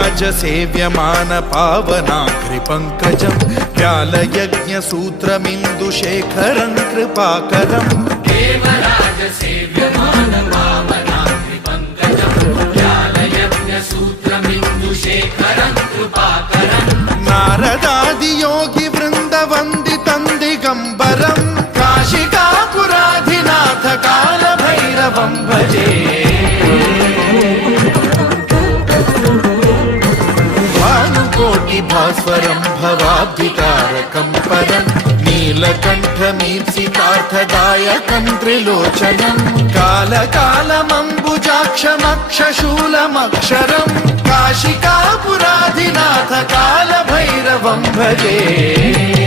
देवराजसेव्यमान पावनाग्रिपङ्कजं व्यालयज्ञसूत्रमिन्दुशेखरं कृपाकरं देवराजसेव्यमान पावनाग्रिपङ्कजं व्यालयज्ञसूत्रमिन्दुशेखरं कृपाकरं नारदादियोगिवृन्दवन्दितं दिगम्बरं काशिकापुराधिनाथ कालभैरवं भजे भास्वरं भवाब्धितारकं परं नीलकण्ठमीप्सितार्थदायकं त्रिलोचनं कालकालमम्बुजाक्षमक्षशूलमक्षरं काशिकापुराधिनाथ कालभैरवं भजे।